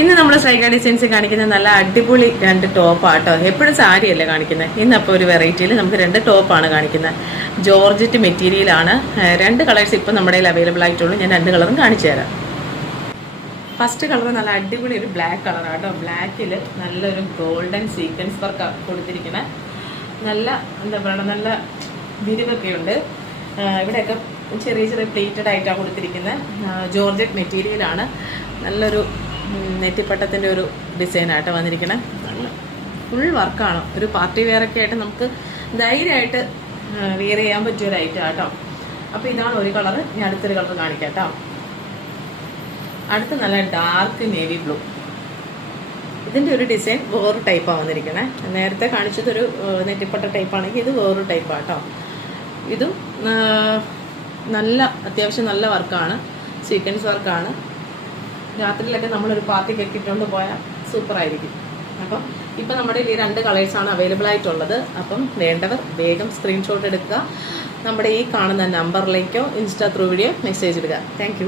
ഇന്ന് നമ്മൾ സൈഗ ഡിസൈൻസ് കാണിക്കുന്ന നല്ല അടിപൊളി രണ്ട് ടോപ്പാട്ടോ. എപ്പോഴും സാരിയല്ലേ കാണിക്കുന്നത്. ഇന്നപ്പോൾ ഒരു വെറൈറ്റിയിൽ നമുക്ക് രണ്ട് ടോപ്പാണ് കാണിക്കുന്നത്. ജോർജറ്റ് മെറ്റീരിയലാണ്. രണ്ട് കളേഴ്സ് ഇപ്പം നമ്മുടെ കയ്യിൽ അവൈലബിൾ ആയിട്ടുള്ളൂ. ഞാൻ രണ്ട് കളറും കാണിച്ചു തരാം. ഫസ്റ്റ് കളർ നല്ല അടിപൊളി ഒരു ബ്ലാക്ക് കളറാട്ടോ. ബ്ലാക്കിൽ നല്ലൊരു ഗോൾഡൻ സീക്വൻസ് വർക്ക് കൊടുത്തിരിക്കുന്ന നല്ല എന്താ പറയുക, നല്ല വിരിവൊക്കെ ഉണ്ട്. ഇവിടെയൊക്കെ ചെറിയ ചെറിയ പ്ലേറ്റഡ് ആയിട്ടാണ് കൊടുത്തിരിക്കുന്നത്. ജോർജറ്റ് മെറ്റീരിയലാണ്. നല്ലൊരു നെറ്റിപ്പട്ടത്തിൻ്റെ ഒരു ഡിസൈനായിട്ട് വന്നിരിക്കുന്നത്. നല്ല ഫുൾ വർക്കാണ്. ഒരു പാർട്ടി വെയറൊക്കെ ആയിട്ട് നമുക്ക് ധൈര്യമായിട്ട് വെയർ ചെയ്യാൻ പറ്റിയ ഒരു ഐറ്റം ആട്ടോ. അപ്പോൾ ഇതാണ് ഒരു കളർ. ഞാൻ അടുത്തൊരു കളർ കാണിക്കാം കേട്ടോ. അടുത്ത നല്ല ഡാർക്ക് നേവി ബ്ലൂ. ഇതിൻ്റെ ഒരു ഡിസൈൻ വേറൊരു ടൈപ്പാണ് വന്നിരിക്കണേ. നേരത്തെ കാണിച്ചതൊരു നെറ്റിപ്പട്ട ടൈപ്പാണെങ്കിൽ ഇത് വേറൊരു ടൈപ്പാട്ടോ. ഇതും നല്ല അത്യാവശ്യം നല്ല വർക്കാണ്, സീക്വൻസ് വർക്കാണ്. രാത്രിയിലൊക്കെ നമ്മളൊരു പാർട്ടിക്കൊക്കെ ഇട്ടുകൊണ്ട് പോയാൽ സൂപ്പറായിരിക്കും. അപ്പം ഇപ്പം നമ്മുടെ ഈ രണ്ട് കളേഴ്സാണ് അവൈലബിൾ ആയിട്ടുള്ളത്. അപ്പം വേണ്ടവർ വേഗം സ്ക്രീൻഷോട്ട് എടുക്കുക. നമ്മുടെ ഈ കാണുന്ന നമ്പറിലേക്കോ ഇൻസ്റ്റാ ത്രൂ വീഡിയോ മെസ്സേജ് ഇടുക. താങ്ക്